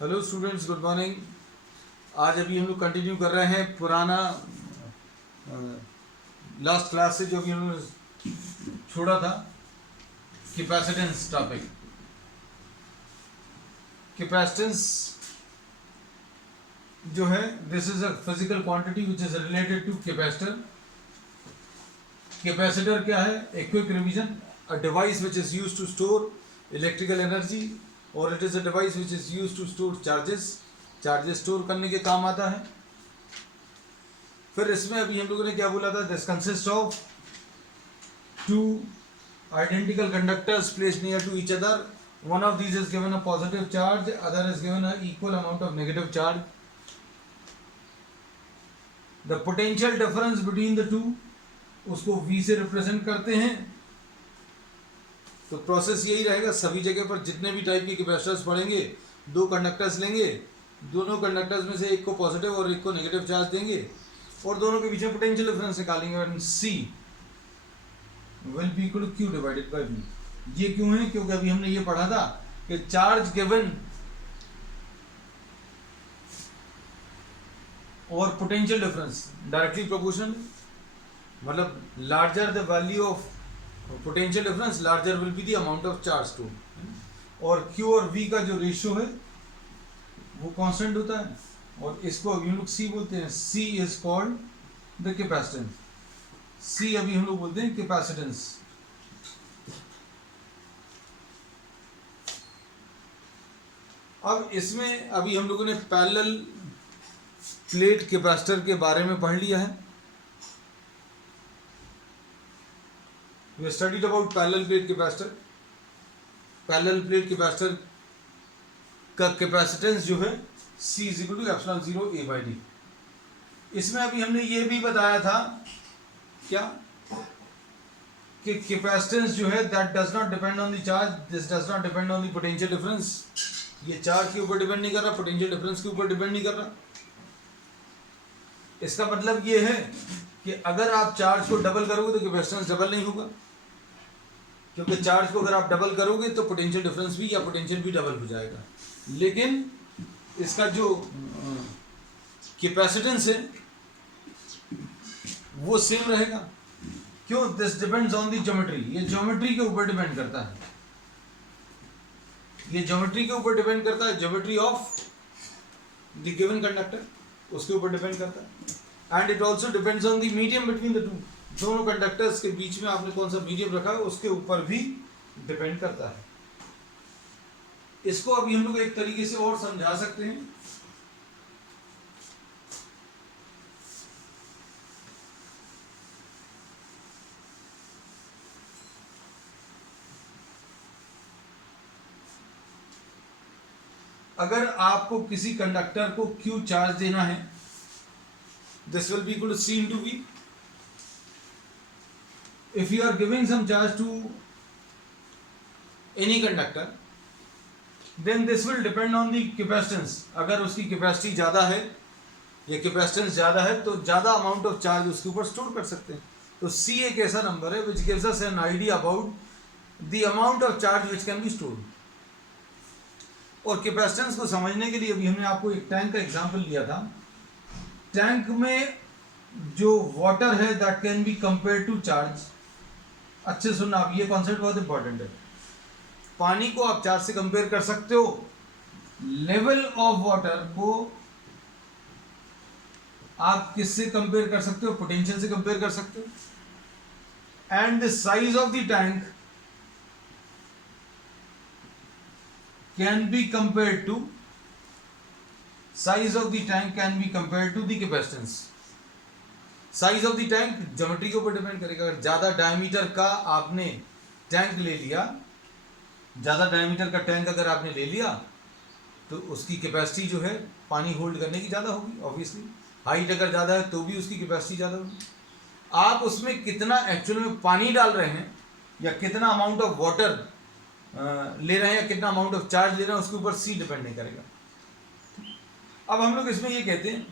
Hello students, good morning. आज अभी हम लोग कंटिन्यू कर रहे हैं पुराना लास्ट क्लास से जो भी हम लोग छोड़ा था, कैपेसिटेंस टॉपिक। कैपेसिटेंस जो है, this is a physical quantity which is related to capacitor. Capacitor क्या है? A quick revision, a device which is used to store electrical energy, और it is a device which is used to store charges store करने के काम आता है। फिर इसमें अभी हम लोगों ने क्या बोला था? This consist of two identical conductors placed near to each other, one of these is given a positive charge, other is given a equal amount of negative charge. The potential difference between the two, उसको V से represent करते हैं। तो process यही रहेगा, सभी जगह पर जितने भी टाइप के कैपेसिटर्स पढ़ेंगे, दो कंडक्टर्स लेंगे, दोनों कंडक्टर्स में से एक को पॉजिटिव और एक को नेगेटिव चार्ज देंगे, और दोनों के बीच में पोटेंशियल डिफरेंस निकालेंगे, और C will be equal to Q divided by V। ये क्यों है? क्योंकि अभी हमने ये पढ़ा था कि चार्ज गिवन और पोटेंशियल डिफरेंस डायरेक्टली प्रोपोर्शनल, मतलब larger the value of potential difference, larger will be the amount of charge too. और Q और V का जो रेशियो है वो कांस्टेंट होता है, और इसको अभी हम लोग C बोलते हैं। C is called the capacitance. C अभी हम लोग बोलते हैं कैपेसिटेंस। अब इसमें अभी हम लोगों ने पैरेलल प्लेट कैपेसिटर के बारे में पढ़ लिया है। We studied about parallel plate capacitor. Parallel plate capacitor का कैपेसिटेंस जो है C is equal to epsilon 0 A by D. इसमें अभी हमने ये भी बताया था क्या कि कैपेसिटेंस जो है that does not depend on the charge, this does not depend on the potential difference. ये चार्ज के ऊपर डिपेंड नहीं कर रहा, पोटेंशियल डिफरेंस के ऊपर डिपेंड नहीं कर रहा। इसका मतलब ये है कि अगर आप चार्ज को डबल करोगे तो कैपेसिटेंस डबल नहीं होगा, क्योंकि चार्ज को अगर आप डबल करोगे तो पोटेंशियल डिफरेंस भी या पोटेंशियल भी डबल हो जाएगा। लेकिन इसका जो कैपेसिटेंस है वो सेम रहेगा। क्यों? This depends on the geometry. ये ज्योमेट्री के ऊपर डिपेंड करता है, ये ज्योमेट्री के ऊपर डिपेंड करता है, geometry of the given conductor उसके ऊपर डिपेंड करता है। And it also depends on the medium between the to, दोनों कंडक्टर्स के बीच में आपने कौन सा मीडियम रखा है उसके ऊपर भी डिपेंड करता है। इसको अभी हम लोग एक तरीके से और समझा सकते हैं। अगर आपको किसी कंडक्टर को Q चार्ज देना है, this will be equal to C into V। If you are giving some charge to any conductor, then this will depend on the capacitance। अगर उसकी कैपेसिटी ज़्यादा है या कैपेसिटेंस ज़्यादा है तो ज़्यादा अमाउंट ऑफ चार्ज उसके ऊपर स्टोर कर सकते हैं। तो C एक ऐसा नंबर है which gives us an idea about the amount of charge which can be stored। और कैपेसिटेंस को समझने के लिए अभी हमने आपको एक टैंक का एग्जांपल लिया था। टैंक में जो वाटर है that can be compare to charge. अच्छे सुनना, आप ये कॉन्सेप्ट बहुत इंपॉर्टेंट है। पानी को आप चार्ज से कंपेयर कर सकते हो, लेवल ऑफ वाटर को आप किससे कंपेयर कर सकते हो? पोटेंशियल से कंपेयर कर सकते हो। And the size of the tank can be compared to size of the tank can be compared to the capacitance। Size of the tank geometry के ऊपर डिपेंड करेगा। अगर ज़्यादा डायमीटर का आपने टैंक ले लिया, ज़्यादा डायमीटर का टैंक अगर आपने ले लिया तो उसकी कैपेसिटी जो है पानी होल्ड करने की ज़्यादा होगी ऑब्वियसली। हाइट अगर ज़्यादा है तो भी उसकी कैपेसिटी ज़्यादा होगी। आप उसमें कितना एक्चुअल में पानी डाल रहे हैं या कितना अमाउंट ऑफ वाटर ले रहे हैं या कितना अमाउंट ऑफ चार्ज ले रहे हैं उसके ऊपर C डिपेंड नहीं करेगा। अब हम लोग इसमें ये कहते हैं,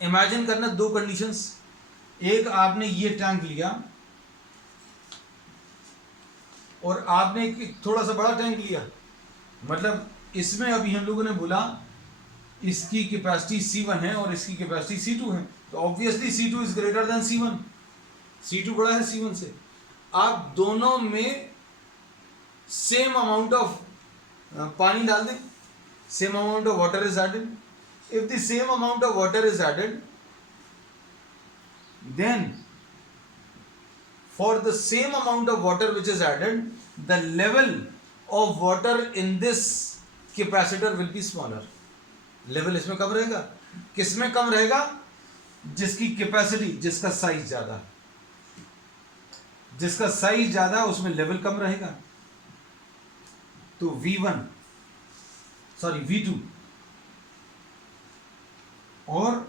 इमेजिन करना दो कंडीशंस। एक, आपने ये टैंक लिया और आपने एक थोड़ा सा बड़ा टैंक लिया, मतलब इसमें अभी हम लोगों ने बोला इसकी कैपेसिटी C1 है और इसकी कैपेसिटी C2 है, तो obviously C2 is greater than C1, C2 बड़ा है C1 से। आप दोनों में सेम अमाउंट ऑफ पानी डाल दें, same amount of water is added. If the same amount of water is added, then for the same amount of water which is added, the level of water in this capacitor will be smaller. Level इसमें कम रहेगा। किसमें कम रहेगा? जिसकी capacity, जिसका size ज्यादा है, जिसका size ज्यादा उसमें लेवल कम रहेगा। तो V2 और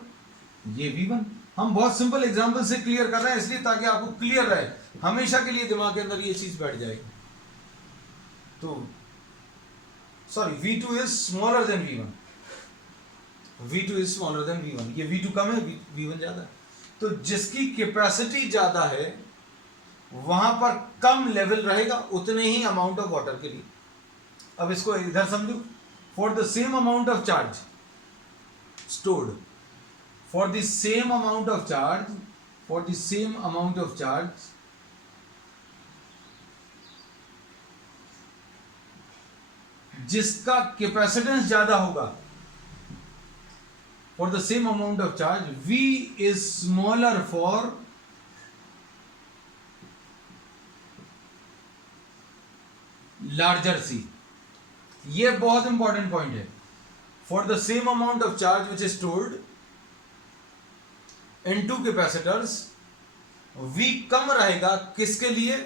ये V1 हम बहुत सिंपल एग्जांपल से क्लियर कर रहे हैं, इसलिए ताकि आपको क्लियर रहे, हमेशा के लिए दिमाग के अंदर ये चीज बैठ जाएगी। तो V2 is smaller than V1, V2 is smaller than V1, ये V2 कम है, V1 ज्यादा है। तो जिसकी कैपेसिटी ज्यादा है वहां पर कम लेवल रहेगा उतने ही अमाउंट ऑफ वाटर के लिए। अब इसको इधर समझो, for the same amount of charge stored, for the same amount of charge, जिसका कैपेसिटेंस ज्यादा होगा, for the same amount of charge, V is smaller for larger C। ये बहुत इंपॉर्टेंट पॉइंट है। For the same amount of charge which is stored in two capacitors, V कम रहेगा किसके लिए?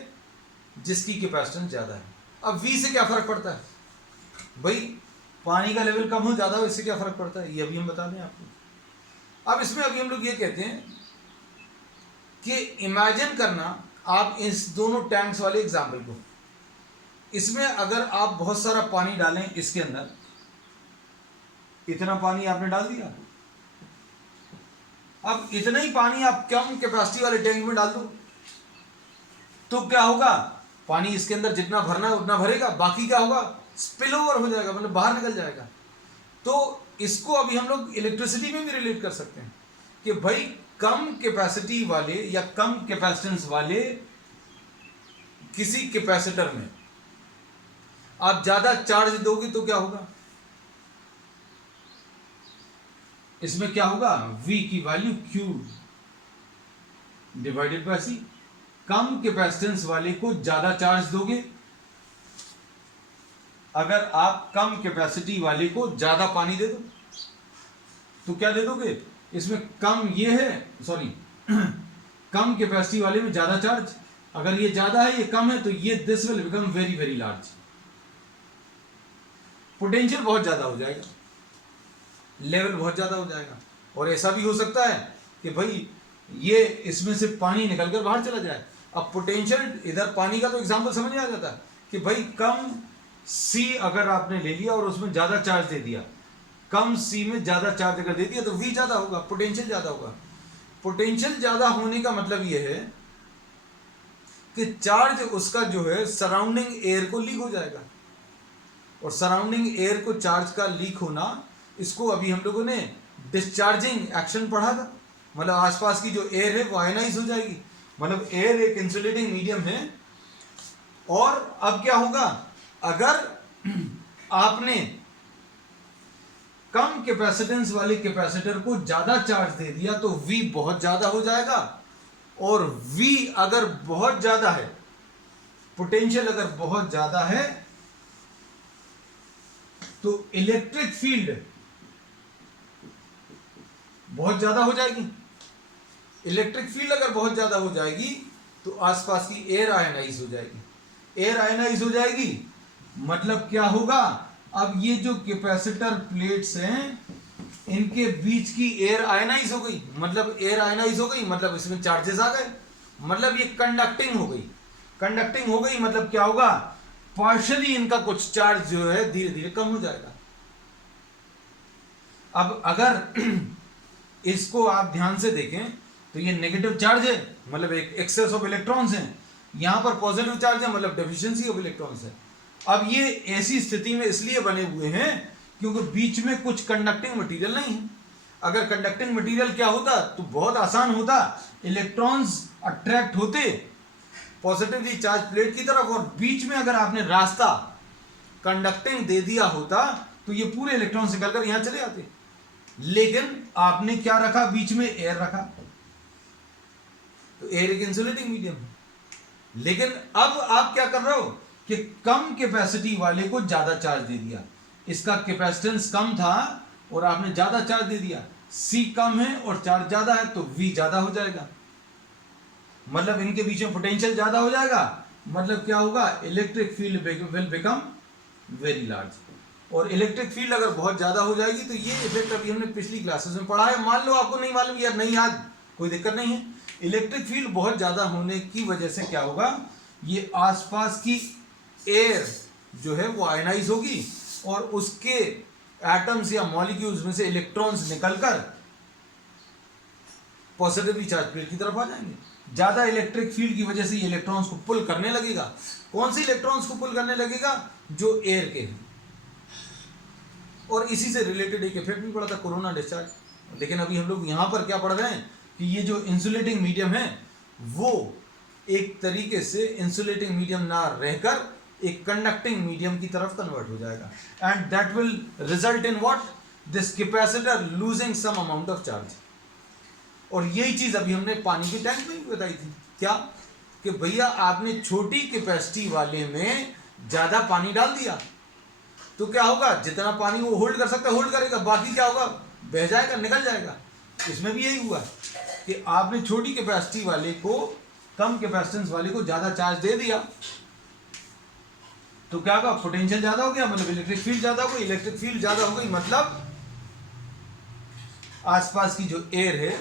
जिसकी कैपेसिटेंस ज्यादा है। अब V से क्या फर्क पड़ता है भाई? पानी का लेवल कम हो ज्यादा हो, इससे क्या फर्क पड़ता है? ये अभी हम बता दें आपको। अब इसमें अभी हम लोग ये कहते हैं कि इमेजिन करना आप इस दोनों टैंक्स वाले एग्जाम्पल को, इसमें अगर आप बहुत सारा पानी डालें इसके अंदर, इतना पानी आपने डाल दिया, अब इतना ही पानी आप कम कैपेसिटी वाले टैंक में डाल दो तो क्या होगा? पानी इसके अंदर जितना भरना है उतना भरेगा, बाकी क्या होगा? स्पिल ओवर हो जाएगा, मतलब बाहर निकल जाएगा। तो इसको अभी हम लोग इलेक्ट्रिसिटी में भी रिलेट कर सकते हैं कि भाई कम कैपेसिटी वाले या कम कैपेसिटेंस वाले किसी कैपेसिटर में आप ज्यादा चार्ज दोगे तो क्या होगा? इसमें क्या होगा? V की value Q divided bye C। कम कैपेसिटेंस वाले को ज्यादा चार्ज दोगे, अगर आप कम कैपेसिटी वाले को ज्यादा पानी दे दो तो क्या दे दोगे? इसमें कम ये है, सॉरी कम कैपेसिटी वाले में ज्यादा चार्ज, अगर ये ज्यादा है ये कम है तो ये this will become very very large, potential बहुत ज्यादा हो जाएगा, लेवल बहुत ज्यादा हो जाएगा। और ऐसा भी हो सकता है कि भाई ये इसमें से पानी निकलकर बाहर चला जाए। अब पोटेंशियल, इधर पानी का तो एग्जांपल समझ में आ जाता है कि भाई कम C अगर आपने ले लिया और उसमें ज्यादा चार्ज दे दिया, कम C में ज्यादा चार्ज अगर दे दिया तो V ज्यादा होगा, पोटेंशियल ज्यादा होगा। पोटेंशियल ज्यादा होने का मतलब ये है कि चार्ज उसका जो है सराउंडिंग एयर को लीक हो जाएगा, और सराउंडिंग एयर को चार्ज का लीक होना, इसको अभी हम लोगों ने डिस्चार्जिंग एक्शन पढ़ा था। मतलब आसपास की जो एयर है वो आयनाइज हो जाएगी, मतलब एयर एक इंसुलेटिंग मीडियम है। और अब क्या होगा? अगर आपने कम कैपेसिटेंस वाले कैपेसिटर को ज्यादा चार्ज दे दिया तो V बहुत ज्यादा हो जाएगा, और V अगर बहुत ज्यादा है, पोटेंशियल अगर बहुत ज्यादा है, तो इलेक्ट्रिक फील्ड बहुत ज्यादा हो जाएगी। इलेक्ट्रिक फील्ड अगर बहुत ज्यादा हो जाएगी तो आसपास की एयर आयनाइज हो जाएगी। एयर आयनाइज हो जाएगी मतलब क्या होगा? अब ये जो कैपेसिटर प्लेट्स हैं इनके बीच की एयर आयनाइज हो गई, मतलब एयर आयनाइज हो गई मतलब इसमें चार्जेस आ गए, मतलब ये कंडक्टिंग हो गई। कंडक्टिंग हो गई मतलब क्या होगा? पार्शियली इनका कुछ चार्ज जो है धीरे धीरे कम हो जाएगा। अब अगर इसको आप ध्यान से देखें तो ये नेगेटिव चार्ज है, मतलब एक एक्सेस ऑफ इलेक्ट्रॉन्स हैं, यहां पर पॉजिटिव चार्ज है मतलब डेफिशिएंसी ऑफ इलेक्ट्रॉन्स है। अब ये ऐसी स्थिति में इसलिए बने हुए हैं क्योंकि बीच में कुछ कंडक्टिंग मटेरियल नहीं है। अगर कंडक्टिंग मटेरियल क्या होता तो बहुत आसान होता, इलेक्ट्रॉन्स अट्रैक्ट होते पॉजिटिवली चार्ज प्लेट की तरफ, और बीच में अगर आपने रास्ता कंडक्टिंग दे दिया होता तो ये पूरे इलेक्ट्रॉन्स निकलकर यहां चले आते। लेकिन आपने क्या रखा, बीच में एयर रखा, तो एयर एक इंसुलेटिंग मीडियम है। लेकिन अब आप क्या कर रहे हो कि कम कैपेसिटी वाले को ज्यादा चार्ज दे दिया, इसका कैपेसिटेंस कम था और आपने ज्यादा चार्ज दे दिया, C कम है और चार्ज ज्यादा है तो V ज्यादा हो जाएगा, मतलब इनके बीच में पोटेंशियल ज्यादा हो जाएगा, मतलब क्या होगा, electric field will become very large. और इलेक्ट्रिक फील्ड अगर बहुत ज्यादा हो जाएगी तो ये इफेक्ट अभी हमने पिछली क्लासेस में पढ़ा है, मान लो आपको नहीं मालूम यार, नहीं याद, कोई दिक्कत नहीं है। इलेक्ट्रिक फील्ड बहुत ज्यादा होने की वजह से क्या होगा, ये आसपास की एयर जो है वो आयनाइज होगी और उसके एटम्स या मॉलिक्यूल्स में से इलेक्ट्रॉन्स निकलकर पॉजिटिवली चार्ज प्लेट की तरफ आ जाएंगे। ज्यादा इलेक्ट्रिक फील्ड की वजह से ये इलेक्ट्रॉन्स को पुल करने लगेगा। कौन से इलेक्ट्रॉन्स को पुल करने लगेगा, जो एयर के हैं। और इसी से रिलेटेड एक इफेक्ट भी पड़ा था, कोरोना डिस्चार्ज। लेकिन अभी हम लोग यहां पर क्या पढ़ रहे हैं कि ये जो इंसुलेटिंग मीडियम है वो एक तरीके से इंसुलेटिंग मीडियम ना रहकर एक कंडक्टिंग मीडियम की तरफ कन्वर्ट हो जाएगा, and that will result in what, this capacitor losing some amount of charge. और यही चीज अभी हमने पानी के टैंक में भी बताई थी, क्या कि भैया आपने छोटी कैपेसिटी वाले में ज्यादा पानी डाल दिया तो क्या होगा, जितना पानी वो होल्ड कर सकता है होल्ड करेगा, बाकी क्या होगा, बह जाएगा, निकल जाएगा। इसमें भी यही हुआ कि आपने छोटी कैपेसिटी वाले को, कम कैपेसिटेंस वाले को ज्यादा चार्ज दे दिया तो क्या होगा, पोटेंशियल ज्यादा हो गया, मतलब इलेक्ट्रिक फील्ड ज्यादा हो गई। इलेक्ट्रिक फील्ड ज्यादा हो गई मतलब आसपास की जो एयर है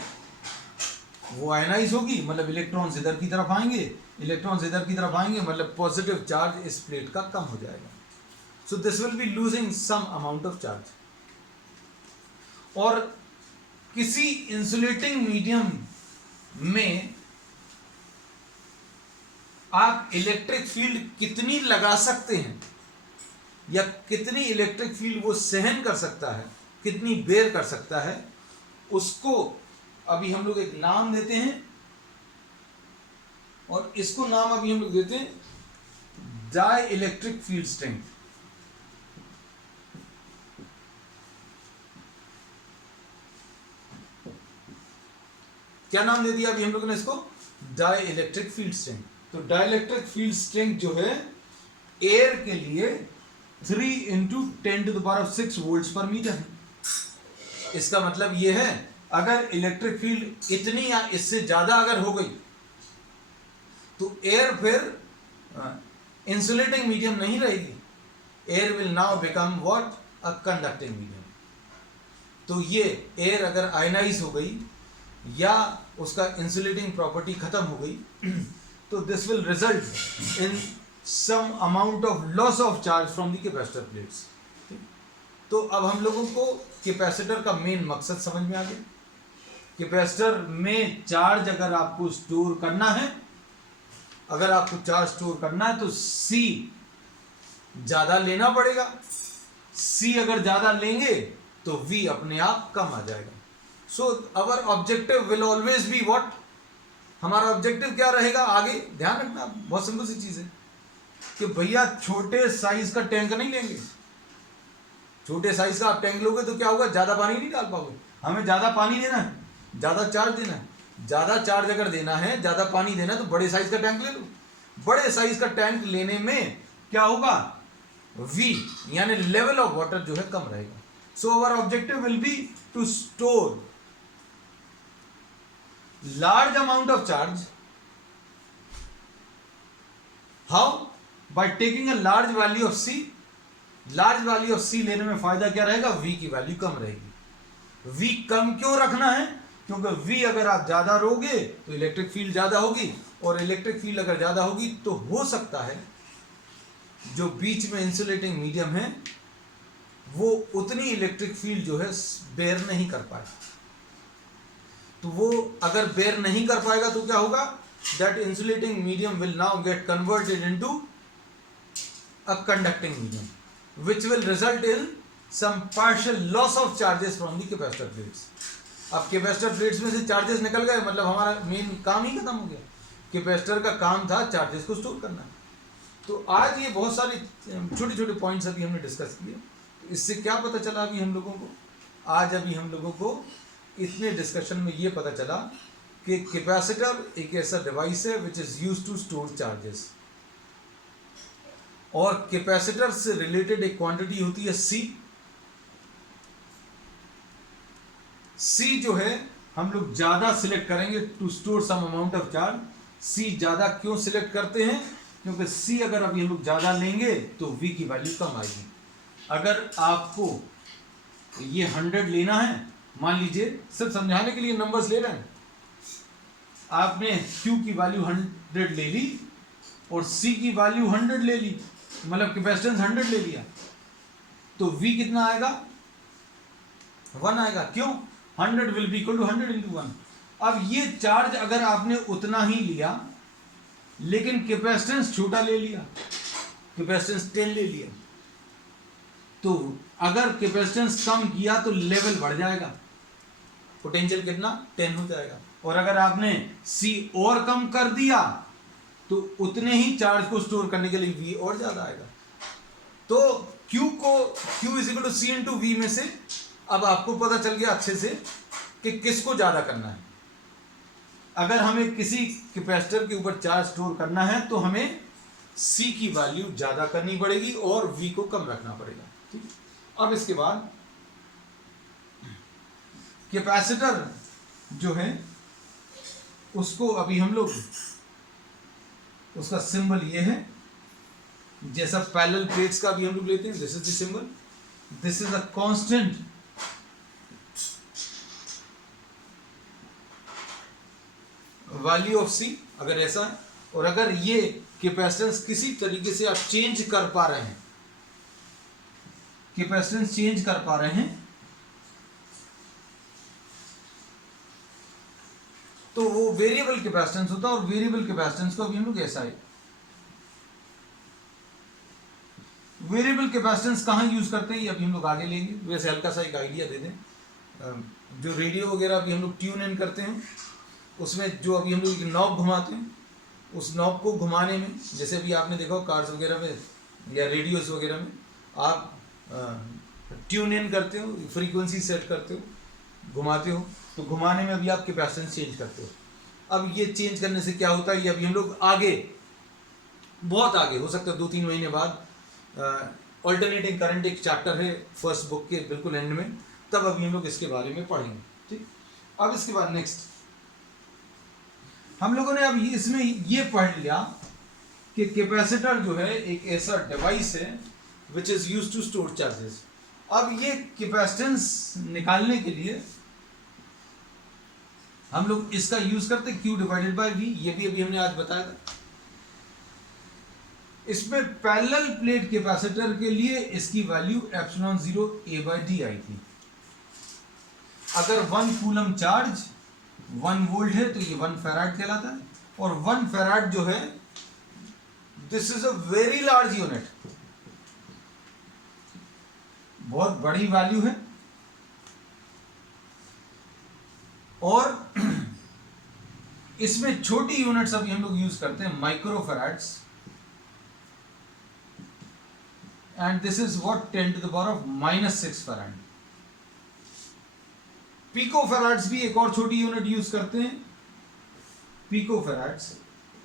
वो आयनाइज होगी, मतलब इलेक्ट्रॉन्स इधर की तरफ आएंगे, इलेक्ट्रॉन्स इधर की तरफ आएंगे, मतलब पॉजिटिव चार्ज इस प्लेट का कम हो जाएगा। So this will be losing some amount of charge. और किसी इंसुलेटिंग मीडियम में आप इलेक्ट्रिक फील्ड कितनी लगा सकते हैं या कितनी इलेक्ट्रिक फील्ड वो सहन कर सकता है, कितनी बेयर कर सकता है, उसको अभी हम लोग एक नाम देते हैं, और इसको नाम अभी हम लोग देते हैं डाई इलेक्ट्रिक फील्ड स्ट्रेंथ। क्या नाम दे दिया अभी हम लोगों ने इसको, डाई इलेक्ट्रिक फील्ड स्ट्रेंथ। तो डाई इलेक्ट्रिक फील्ड स्ट्रेंथ जो है एयर के लिए 3 × 10⁶ वोल्ट्स पर मीटर है। इसका मतलब यह है अगर इलेक्ट्रिक फील्ड इतनी या इससे ज्यादा अगर हो गई तो एयर फिर इंसुलेटिंग मीडियम नहीं रहेगी, air will now become what, a conducting medium. तो ये एयर अगर आयनाइज हो गई या उसका इंसुलेटिंग प्रॉपर्टी खत्म हो गई तो this will result in some amount of loss of charge from the capacitor plates. तो अब हम लोगों को कैपेसिटर का मेन मकसद समझ में आ गया। कैपेसिटर में चार्ज अगर आपको स्टोर करना है, अगर आपको चार्ज स्टोर करना है तो C ज्यादा लेना पड़ेगा। C अगर ज्यादा लेंगे तो V अपने आप कम आ जाएगा। So our objective will always be what, हमारा ऑब्जेक्टिव क्या रहेगा आगे, ध्यान रखना, बहुत सिंपल सी चीज है कि भैया छोटे साइज का टैंक नहीं लेंगे। छोटे साइज का आप टैंक लोगे तो क्या होगा, ज्यादा पानी नहीं डाल पाओगे। हमें ज्यादा पानी देना है, ज्यादा चार्ज देना है, ज्यादा चार्ज अगर देना है, ज्यादा पानी देना है तो बड़े साइज का टैंक ले लो। बड़े साइज का टैंक लेने में क्या होगा, V यानी लेवल ऑफ वाटर जो है कम रहेगा। So our objective will be to store large amount of charge. How? By taking a large value of C. large value of C लेने में फायदा क्या रहेगा, V की वैल्यू कम रहेगी। V कम क्यों रखना है, क्योंकि V अगर आप ज्यादा रोगे तो इलेक्ट्रिक फील्ड ज्यादा होगी, और इलेक्ट्रिक फील्ड अगर ज्यादा होगी तो हो सकता है जो बीच में इंसुलेटिंग मीडियम है वो उतनी इलेक्ट्रिक फील्ड जो है बेयर नहीं कर पाए। तो वो अगर बेयर नहीं कर पाएगा तो क्या होगा, that insulating medium will now get converted into a conducting medium, which will result in some partial loss of charges from the capacitor plates. अब कैपेसिटर प्लेट्स में से चार्जेस निकल गए, मतलब हमारा मेन काम ही खत्म हो गया। कैपेसिटर का काम था चार्जेस को स्टोर करना। तो आज ये बहुत सारे छोटे छोटे पॉइंट्स अभी हमने डिस्कस किए। तो इससे क्या पता चला अभी हम लोगों को, आज अभी हम लोगों को इतने डिस्कशन में ये पता चला कि कैपेसिटर एक ऐसा डिवाइस है which is used to store charges, और कैपेसिटर से रिलेटेड एक क्वांटिटी होती है सी। सी जो है हम लोग ज़्यादा सिलेक्ट करेंगे to store some amount of charge. See ज़्यादा क्यों सिलेक्ट करते हैं? क्योंकि सी अगर अभी हम लोग ज़्यादा लेंगे तो वी की वैल्यू कम आएगी। अगर आपको ये 100 लेना है, मान लीजिए सिर्फ समझाने के लिए नंबर्स ले रहे हैं, आपने Q की वैल्यू 100 ले ली और C की वैल्यू 100 ले ली, मतलब कैपेसिटेंस 100 ले लिया, तो V कितना आएगा? 1 आएगा। क्यों? 100 will be equal to 100 into 1। अब ये चार्ज अगर आपने उतना ही लिया लेकिन कैपेसिटेंस छोटा ले लिया, कैपेसिटेंस 10 ले लिया, तो अगर कैपेसिटेंस कम किया तो लेवल बढ़ जाएगा, पोटेंशियल कितना? 10 हो जाएगा। और अगर आपने C और कम कर दिया तो उतने ही चार्ज को स्टोर करने के लिए V और ज्यादा आएगा। तो Q is equal to C into V में से अब आपको पता चल गया अच्छे से कि किसको ज्यादा करना है। अगर हमें किसी कैपेसिटर के ऊपर चार्ज स्टोर करना है तो हमें C की वैल्यू ज्यादा करनी पड़ेगी और V को कम रखना पड़ेगा। ठीक। अब इसके बाद कैपेसिटर जो है उसको अभी हम लोग, उसका सिंबल ये है, जैसा पैरेलल प्लेट्स का भी हम लोग लेते हैं, this is the symbol, this is a constant value of C अगर ऐसा है। और अगर ये कैपेसिटेंस किसी तरीके से आप चेंज कर पा रहे हैं, कैपेसिटेंस चेंज कर पा रहे हैं, तो वो वेरिएबल कैपेसिटेंस होता है। और वेरिएबल कैपेसिटेंस को अभी हम लोग ऐसा है, वेरिएबल कैपेसिटेंस कहाँ यूज करते हैं ये अभी हम लोग आगे लेंगे। वैसे हल्का सा एक आइडिया दे दें, जो रेडियो वगैरह अभी हम लोग ट्यून इन करते हैं उसमें जो अभी हम लोग नॉब घुमाते हैं, उस नॉब को घुमाने में, जैसे अभी आपने देखा कार्स वगैरह में या रेडियोस वगैरह में आप ट्यून इन करते हो, फ्रीक्वेंसी सेट करते हो, घुमाते हो, तो घुमाने में अभी आप कैपेसिटेंस चेंज करते हो। अब ये चेंज करने से क्या होता है, ये अभी हम लोग आगे, बहुत आगे हो सकता है 2-3 महीने बाद, ऑल्टरनेटिंग करंट एक चैप्टर है फर्स्ट बुक के बिल्कुल एंड में, तब अभी हम लोग इसके बारे में पढ़ेंगे। ठीक। अब इसके बाद नेक्स्ट हम लोगों ने अब इसमें ये पढ़ लिया कि कैपेसिटर जो है एक ऐसा डिवाइस है which is used to store charges. अब ये कैपेसिटेंस निकालने के लिए हम लोग इसका यूज करते हैं Q डिवाइडेड बाय V, ये भी अभी हमने आज बताया था। इसमें पैरेलल प्लेट कैपेसिटर के लिए इसकी वैल्यू एप्सिलॉन 0 A/d आई थी। अगर 1 कूलम चार्ज 1 वोल्ट है तो ये 1 फैराड कहलाता है। और 1 फैराड जो है, this is a very large unit, बहुत बड़ी वैल्यू है। और इसमें छोटी यूनिट्स अभी हम लोग यूज करते हैं micro farads, and this is what 10 to the power of -6 farad. Pico farads भी एक और छोटी यूनिट यूज करते हैं, pico farads,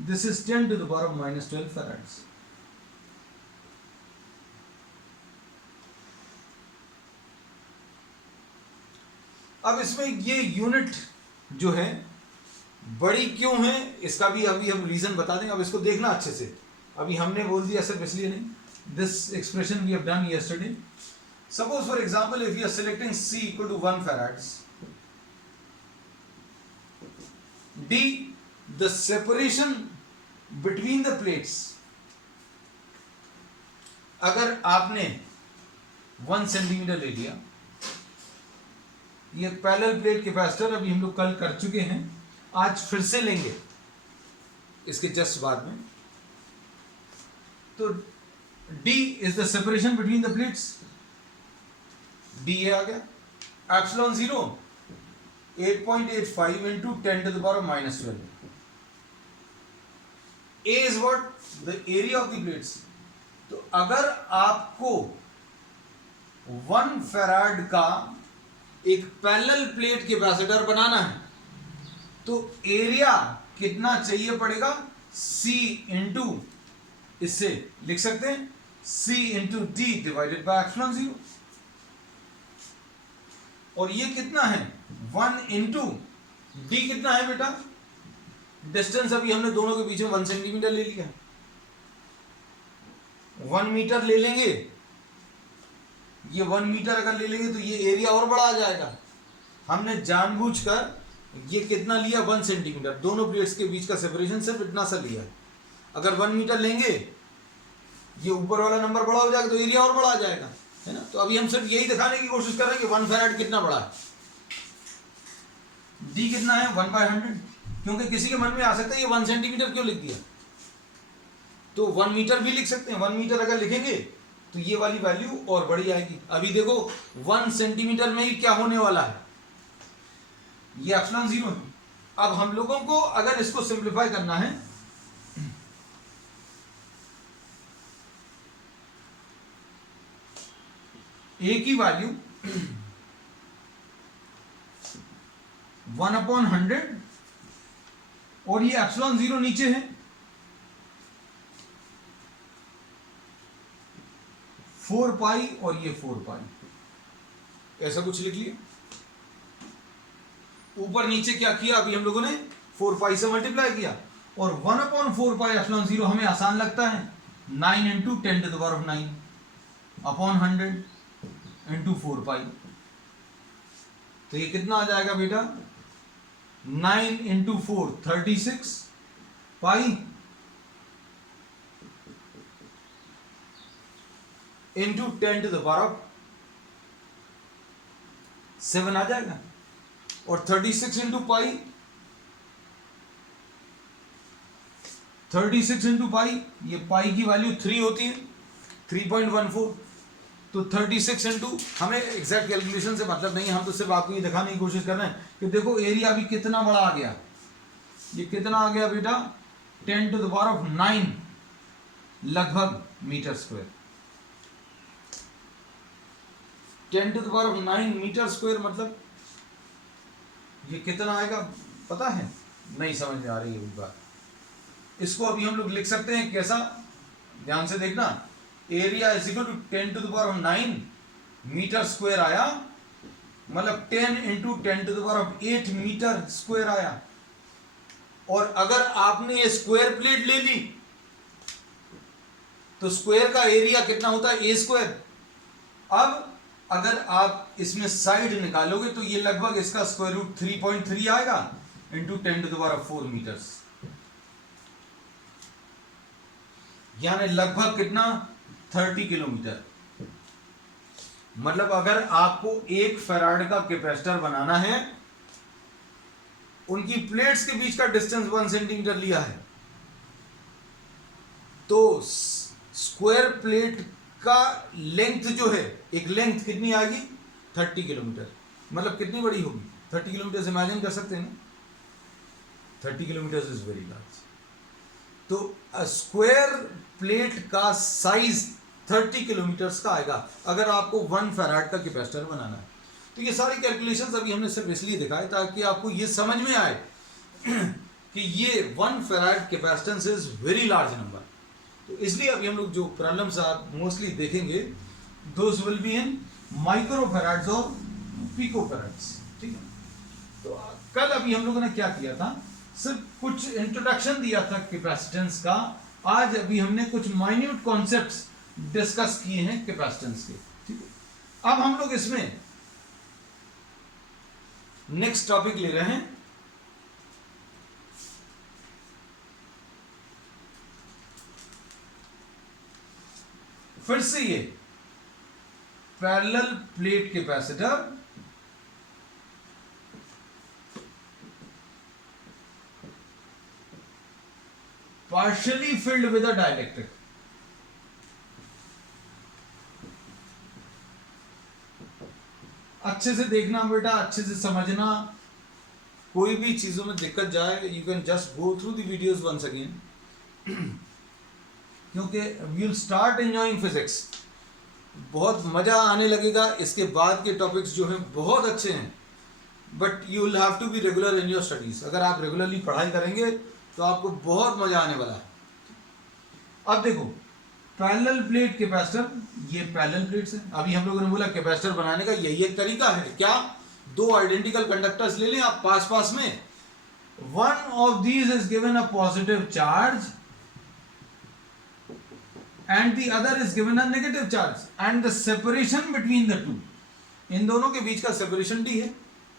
this is 10 to the power of -12 farads. अब इसमें ये यूनिट जो है बड़ी क्यों है, इसका भी अभी हम रीजन बता देंगे। अब इसको देखना अच्छे से, अभी हमने बोल दिया सिर्फ इसलिए नहीं, this expression we have done yesterday. Suppose for example if you are selecting C equal to 1 farads, D the separation between the plates, अगर आपने 1 सेंटीमीटर ले लिया, ये पैरेलल प्लेट कैपेसिटर अभी हम लोग कल कर चुके हैं, आज फिर से लेंगे इसके जस्ट बाद में। तो D is the separation between the plates. D ये आ गया. Epsilon 0 8.85 into 10 to the power of minus 12. A is what? The area of the plates. तो अगर आपको 1 फैराड का एक पैरेलल प्लेट कैपेसिटर बनाना है तो एरिया कितना चाहिए पड़ेगा? C इंटू, इससे लिख सकते हैं C into D divided by epsilon 0. और ये कितना है? 1 इंटू डी कितना है बेटा? डिस्टेंस अभी हमने दोनों के बीच में 1 सेंटीमीटर ले लिया. 1 मीटर ले लेंगे, ये 1 मीटर अगर ले लेंगे तो ये एरिया और बड़ा आ जाएगा. हमने जानबूझकर ये कितना लिया? 1 सेंटीमीटर. दोनों प्लेट्स के बीच का सेपरेशन सिर्फ इतना सा लिया. अगर 1 मीटर लेंगे, ये ऊपर वाला नंबर बड़ा हो जाएगा तो एरिया और बड़ा आ जाएगा, है ना. तो अभी हम सिर्फ यही दिखाने की कोशिश कर रहे हैं कि 1 फैराड कितना बड़ा है. डी कितना है? 1/100. क्योंकि किसी के मन में आ सकता है ये 1 सेंटीमीटर क्यों लिख दिया, तो 1 मीटर भी लिख सकते हैं. 1 मीटर अगर लिखेंगे तो ये वाली वैल्यू और बड़ी आएगी. अभी देखो 1 सेंटीमीटर में ही क्या होने वाला है, ये एप्सिलॉन 0 है. अब हम लोगों को अगर इसको सिंप्लीफाई करना है, ए की वैल्यू 1/100 और ये एप्सिलॉन 0 नीचे है, 4 पाई और ये 4 पाई, ऐसा कुछ लिख लिया. ऊपर नीचे क्या किया? अभी हम लोगों ने 4 पाई से मल्टीप्लाई किया और 1/4 पाई एप्सिलॉन 0 हमें आसान लगता है. 9 into 10 to the power of 9 upon 100 into 4 pi. तो ये कितना आ जाएगा बेटा? 9 into 4 36 pi into 10 to the power of 7 आ जाएगा. और 36 इंटू पाई, 36 इंटू पाई, ये पाई की वैल्यू 3 होती है, 3.14. तो 36 इंटू, हमें एग्जैक्ट कैलकुलेशन से मतलब नहीं है, हम तो सिर्फ आपको ये दिखाने की कोशिश कर रहे हैं कि देखो एरिया अभी कितना बड़ा आ गया. ये कितना आ गया बेटा? 10 टू द पावर ऑफ 9 लगभग meter square. 10 to the power of 9 meter square मतलब ये कितना आएगा पता है? नहीं समझ में आ रही है बात. इसको अभी हम लोग लिख सकते हैं कैसा? ध्यान से देखना. Area is equal to 10 to the power of 9 meter square आया, मतलब 10 into 10 to the power of 8 meter square आया. और अगर आपने ये स्क्वायर प्लेट ले ली तो स्क्वायर का एरिया कितना होता है? ए स्क्वायर. अब अगर आप इसमें साइड निकालोगे तो ये लगभग इसका स्क्वायर रूट 3.3 आएगा into 10 to the power of 4 meters, यानी लगभग कितना? 30 किलोमीटर. मतलब अगर आपको 1 फैराड का कैपेसिटर बनाना है, उनकी प्लेट्स के बीच का डिस्टेंस 1 सेंटीमीटर लिया है, तो स्क्वायर प्लेट का लेंथ जो है, एक लेंथ कितनी आएगी? 30 किलोमीटर. मतलब कितनी बड़ी होगी? 30 किलोमीटर से इमेजिन कर सकते हैं ना. 30 किलोमीटर इज वेरी लार्ज. तो स्क्वायर प्लेट का साइज 30 किलोमीटर का आएगा अगर आपको 1 फैराड का कैपेसिटर बनाना है. तो ये सारी कैलकुलेशंस अभी हमने सिर्फ इसलिए दिखाए ताकि आपको ये समझ में आए कि ये 1 farad capacitance is very large number. तो इसलिए अभी हम लोग जो प्रॉब्लम्स आप मोस्टली देखेंगे, those will be in micro farads और पिको फैराड्स. ठीक है. तो कल अभी हम लोगों ने क्या किया था? सिर्फ कुछ इंट्रोडक्शन दिया था कैपेसिटेंस का. आज अभी हमने कुछ माइन्यूट कॉन्सेप्ट्स डिस्कस किए हैं कैपेसिटेंस के. ठीक है. अब हम लोग इसमें नेक्स्ट टॉपिक ले रहे हैं फिर से ये parallel plate capacitor partially filled with a dielectric. अच्छे से देखना बेटा, अच्छे से समझना, कोई भी चीज़ों में दिक्कत जाए you can just go through the videos once again, क्योंकि we will start enjoying physics, बहुत मज़ा आने लगेगा। इसके बाद के टॉपिक्स जो हैं बहुत अच्छे हैं, but you will have to be regular in your studies. अगर आप रेगुलरली पढ़ाई करेंगे तो आपको बहुत मज़ा आने वाला है। अब देखो पैरेलल प्लेट कैपेसिटर, ये पैरेलल प्लेट्स हैं। अभी हम लोगों ने बोला कैपेसिटर बनाने का यही एक तरीका है, क्या, दो आइडेंटिकल कंडक्टर्स ले लें आप पास पास में, one of these is given a positive charge and the other is given a negative charge and the separation between the two, इन दोनों के बीच का सेपरेशन d है।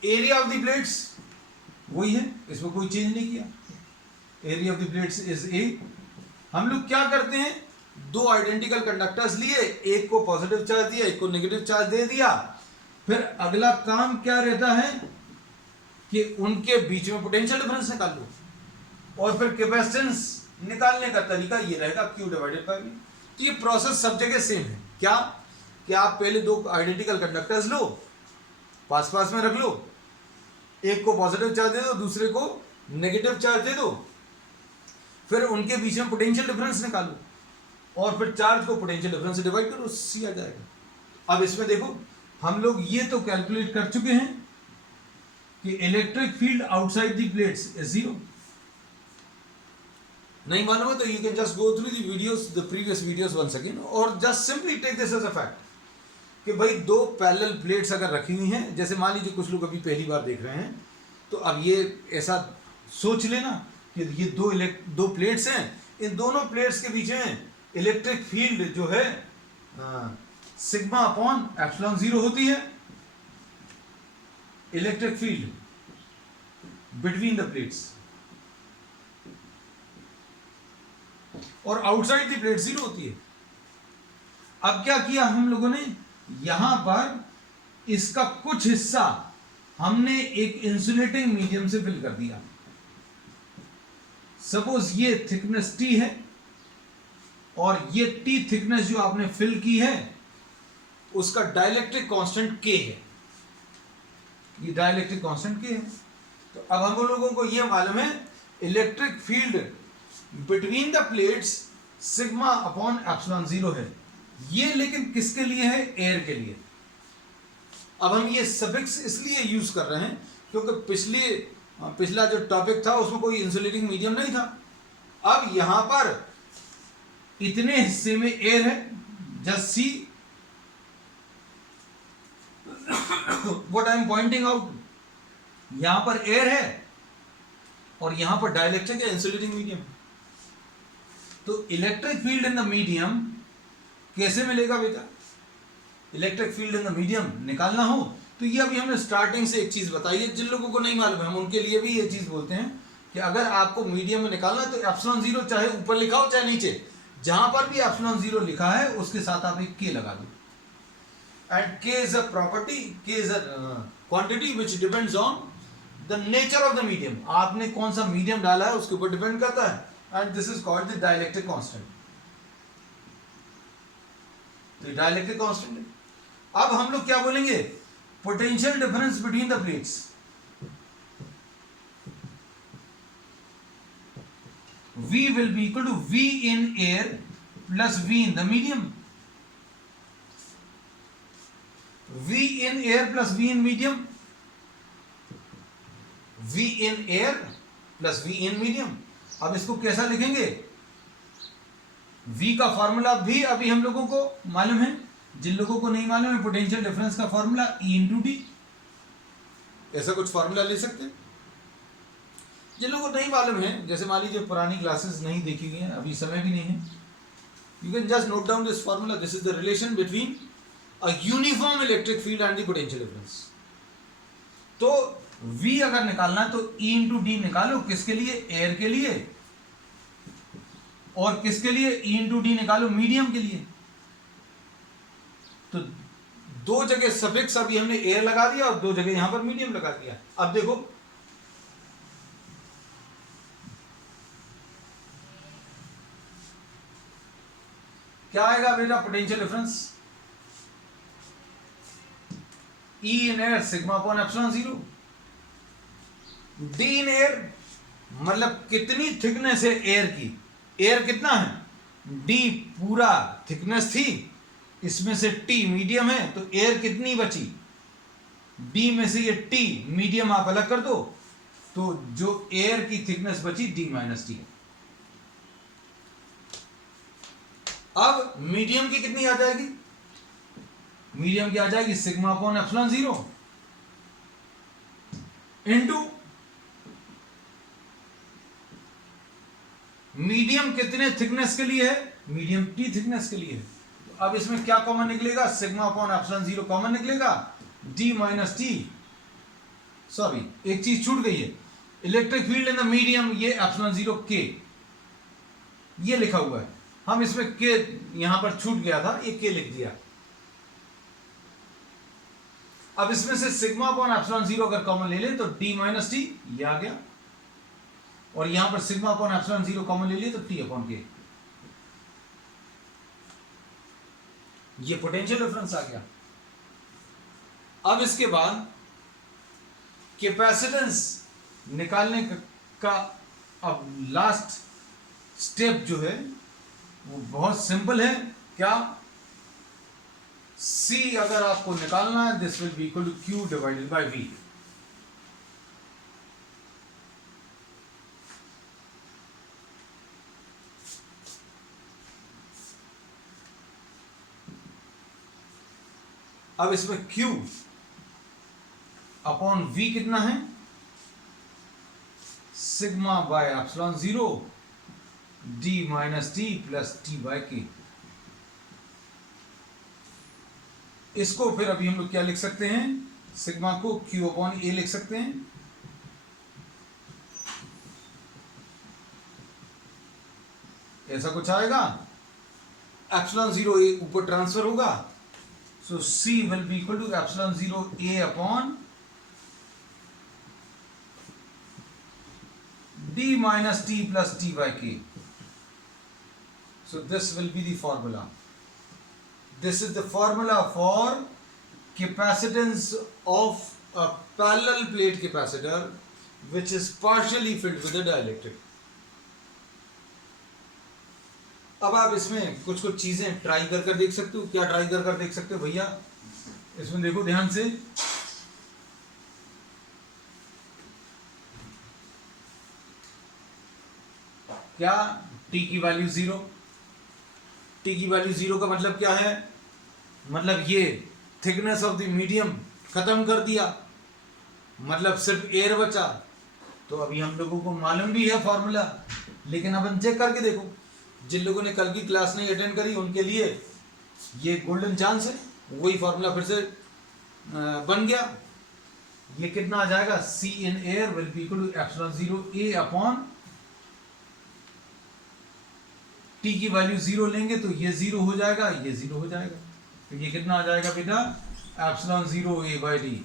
एरिया ऑफ द प्लेट्स वही है, इसमें कोई चेंज नहीं किया, area of the plates is a। हम लोग क्या करते हैं, दो आइडेंटिकल कंडक्टर्स लिए, एक को पॉजिटिव चार्ज दिया, एक को नेगेटिव चार्ज दे दिया, फिर अगला काम क्या रहता है कि उनके बीच में पोटेंशियल डिफरेंस निकाल लो, और फिर कैपेसिटेंस निकालने का तरीका ये रहेगा Q डिवाइडेड बाय V। तो ये प्रोसेस सब जगह सेम है, क्या कि आप पहले दो आइडेंटिकल कंडक्टर्स लो, पास पास में रख लो, एक को पॉजिटिव चार्ज दे दो, दूसरे को नेगेटिव चार्ज दे दो, फिर उनके बीच में पोटेंशियल डिफरेंस निकालो, और फिर चार्ज को पोटेंशियल डिफरेंस से डिवाइड करो, सी आ जाएगा। अब इसमें देखो हम लोग ये तो कैलकुलेट कर चुके हैं कि electric field outside the plates is zero. नहीं मालूम है तो you can just go through the videos, the previous videos once again, और just simply take this as a fact कि भाई दो पैरेलल प्लेट्स अगर रखी हुई हैं, जैसे मान लीजिए कुछ लोग अभी पहली बार देख रहे हैं, तो अब ये ऐसा सोच लेना कि ये दो प्लेट्स हैं, इन दोनों प्लेट्स के बीच में इलेक्ट्रिक फील्ड जो है सिग्मा अपॉन एप्सिलॉन जीरो होती है, electric field between the plates, और आउटसाइड द प्लेट जीरो होती है। अब क्या किया हम लोगों ने, यहां पर इसका कुछ हिस्सा हमने एक इंसुलेटिंग मीडियम से फिल कर दिया। सपोज ये थिकनेस T है और ये T थिकनेस जो आपने फिल की है उसका डाइलेक्ट्रिक कांस्टेंट K है, ये डाइलेक्ट्रिक कांस्टेंट K है। तो अब हम लोगों को ये मालूम है electric field between the plates sigma upon epsilon zero है। ये लेकिन किसके लिए है, एयर के लिए। अब हम ये सफिक्स इसलिए यूज कर रहे हैं क्योंकि पिछला जो टॉपिक था उसमें कोई इंसुलेटिंग मीडियम नहीं था। अब यहां पर इतने हिस्से में एयर है, just see what I am pointing out, यहां पर एयर है और यहां पर डाइलेक्ट्रिक है, इंसुलेटिंग मीडियम। तो electric field in the medium कैसे मिलेगा बेटा, electric field in the medium निकालना हो तो ये अभी हमने स्टार्टिंग से एक चीज बताई है, जिन लोगों को नहीं मालूम है हम उनके लिए भी ये चीज बोलते हैं कि अगर आपको मीडियम में निकालना है तो एप्सिलॉन जीरो चाहे ऊपर लिखा हो चाहे नीचे, जहां पर भी एप्सिलॉन जीरो लिखा है उसके साथ आप एक के लगा दो। एंड के इज अ प्रॉपर्टी, के is a quantity which depends on the nature of the medium, आपने कौन सा मीडियम डाला है उसके ऊपर डिपेंड करता है, and this is called the dielectric constant. तो डाइलेक्ट्रिक कांस्टेंट है। अब हम लोग क्या बोलेंगे, potential difference between the plates, V will be equal to V in air plus V in the medium, V in air plus V in medium, V in air plus V in medium। अब इसको कैसा लिखेंगे, V का formula भी अभी हम लोगों को मालूम है, जिन लोगों को नहीं मालूम है पोटेंशियल डिफरेंस का फॉर्मूला E इंटू डी, ऐसा कुछ फॉर्मूला ले सकते हैं। जिन लोगों को नहीं मालूम है, जैसे मान लीजिए पुरानी क्लासेस नहीं देखी गई हैं, अभी समय भी नहीं है, you can just note down this formula, this is the relation between a uniform electric field and the potential difference. तो V अगर निकालना है तो E इंटू डी निकालो, किसके लिए, एयर के लिए, और किसके लिए, E इंटू डी निकालो, मीडियम के लिए। तो दो जगह सफिक्स अभी हमने एयर लगा दिया और दो जगह यहां पर मीडियम लगा दिया। अब देखो क्या आएगा बेटा potential difference, E in air sigma upon epsilon zero. D in air मतलब कितनी थिकनेस है एयर की, एयर कितना है, D पूरा थिकनेस थी, इसमें से T मीडियम है, तो एयर कितनी बची, D में से ये T मीडियम आप अलग कर दो, तो जो एयर की थिकनेस बची D माइनस टी। अब मीडियम की कितनी आ जाएगी, मीडियम की आ जाएगी sigma upon epsilon zero into medium कितने थिकनेस के लिए है, मीडियम टी थिकनेस के लिए है। तो अब इसमें क्या कॉमन निकलेगा, sigma upon epsilon zero common निकलेगा, डी माइनस टी, सॉरी एक चीज छूट गई है, electric field in the medium, ये एप्सिलॉन जीरो के ये लिखा हुआ है, हम इसमें के यहां पर छूट गया था, ये के लिख दिया। अब इसमें से सिग्मा अपॉन एप्सिलॉन जीरो अगर कॉमन ले लें तो डी माइनस टी ये आ गया, और यहां पर sigma upon epsilon zero common ले लिए तो टी अपॉन के, ये पोटेंशियल डिफरेंस आ गया। अब इसके बाद कैपेसिटेंस निकालने का अब लास्ट स्टेप जो है वो बहुत सिंपल है, क्या, C अगर आपको निकालना है, this will be equal to Q divided by V। अब इसमें Q अपॉन V कितना है, sigma by epsilon zero D minus T plus T by K. इसको फिर अभी हम लोग क्या लिख सकते हैं, सिग्मा को Q अपॉन ए लिख सकते हैं, ऐसा कुछ आएगा, एप्सिलॉन जीरो ए ऊपर ट्रांसफर होगा, so C will be equal to epsilon zero A upon D minus T plus T by K. So this will be the formula. This is the formula for capacitance of a parallel plate capacitor which is partially filled with a dielectric. अब आप इसमें कुछ कुछ चीजें try कर देख सकते हो, क्या ट्राई कर देख सकते हो भैया, इसमें देखो ध्यान से, क्या T की वैल्यू जीरो, T की वैल्यू जीरो का मतलब क्या है, मतलब ये थिकनेस ऑफ द मीडियम खत्म कर दिया, मतलब सिर्फ एयर बचा। तो अभी हम लोगों को मालूम भी है फॉर्मूला, लेकिन अपन चेक करके देखो, जिन लोगों ने कल की क्लास नहीं अटेंड करी उनके लिए ये गोल्डन चांस है, वही फॉर्मूला फिर से बन गया। ये कितना आ जाएगा, C in air will be equal to epsilon zero A upon T की वैल्यू जीरो लेंगे तो ये जीरो हो जाएगा, ये जीरो हो जाएगा, तो ये कितना आ जाएगा बेटा, epsilon zero A by D.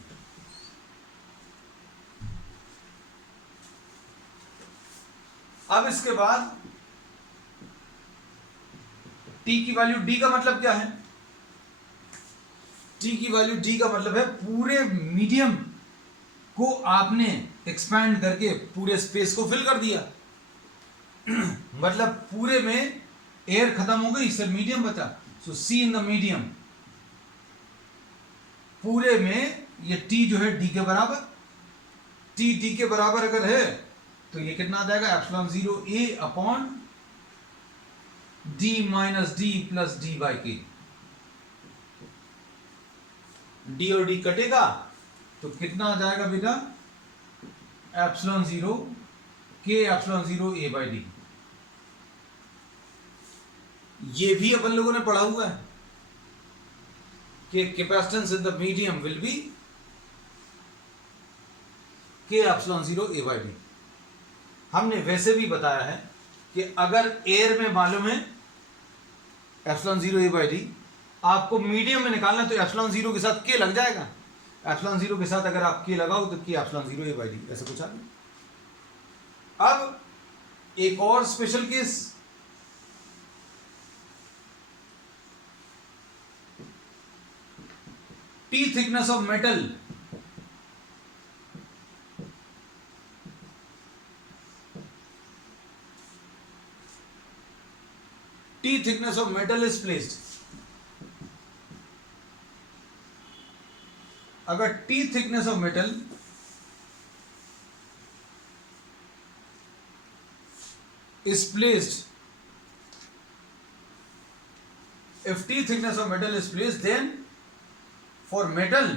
अब इसके बाद T की वैल्यू D का मतलब क्या है, T की वैल्यू D का मतलब है पूरे मीडियम को आपने एक्सपैंड करके पूरे स्पेस को फिल कर दिया, मतलब पूरे में एयर खत्म हो गई, सिर्फ मीडियम बचा, सो C इन द मीडियम, पूरे में ये T जो है D के बराबर, T D के बराबर अगर है तो ये कितना आ जाएगा, epsilon zero A upon D minus D plus D by के। D और D कटेगा तो कितना आ जाएगा बेटा, epsilon zero K epsilon zero A by D. ये भी अपन लोगों ने पढ़ा हुआ है कि capacitance in the medium will be K epsilon zero A by D. हमने वैसे भी बताया है कि अगर एयर में मालूम है epsilon zero A by D, आपको मीडियम में निकालना है तो एप्सिलॉन जीरो के साथ के लग जाएगा, एप्सिलॉन जीरो के साथ अगर आप के लगाओ तो के epsilon zero A by D, ऐसा कुछ आ गया। अब एक और special case, T thickness of metal, T thickness of metal is placed. अगर T thickness of metal is placed, if T thickness of metal is placed, then for metal,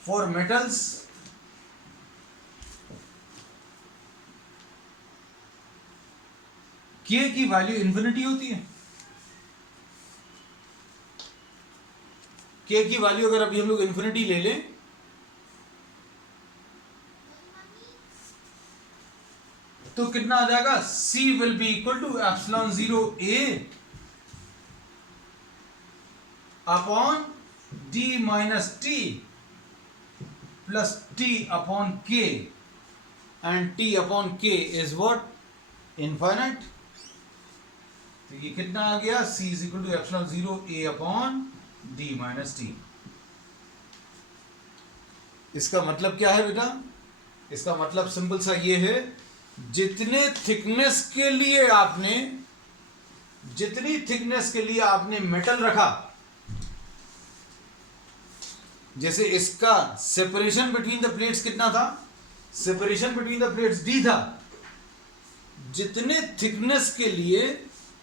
for metals, K की value infinity होती है. K की value अगर अभी हम लोग infinity ले लें तो कितना आ जाएगा? C will be equal to epsilon 0 A upon D minus T plus T upon K, and T upon K is what? Infinite. तो ये कितना आ गया? C is equal to epsilon 0 A upon D minus T. इसका मतलब क्या है बेटा? इसका मतलब सिंपल सा ये है, जितने थिकनेस के लिए आपने मेटल रखा, जैसे इसका सेपरेशन बिटवीन द प्लेट्स कितना था? Separation between the plates D था. जितने थिकनेस के लिए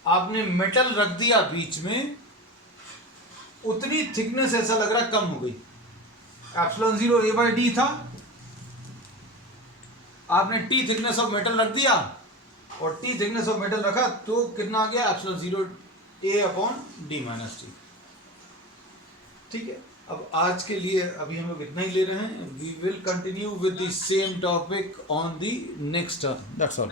आपने मेटल रख दिया बीच में, उतनी थिकनेस ऐसा लग रहा कम हो गई. एप्सिलॉन 0 A बाई D था, आपने T थिकनेस ऑफ मेटल रख दिया और T थिकनेस ऑफ मेटल रखा तो कितना आ गया? Epsilon 0 A upon D minus T. ठीक है. अब आज के लिए अभी हम लोग इतना ही ले रहे हैं. We will continue with the same topic on the next term. That's all.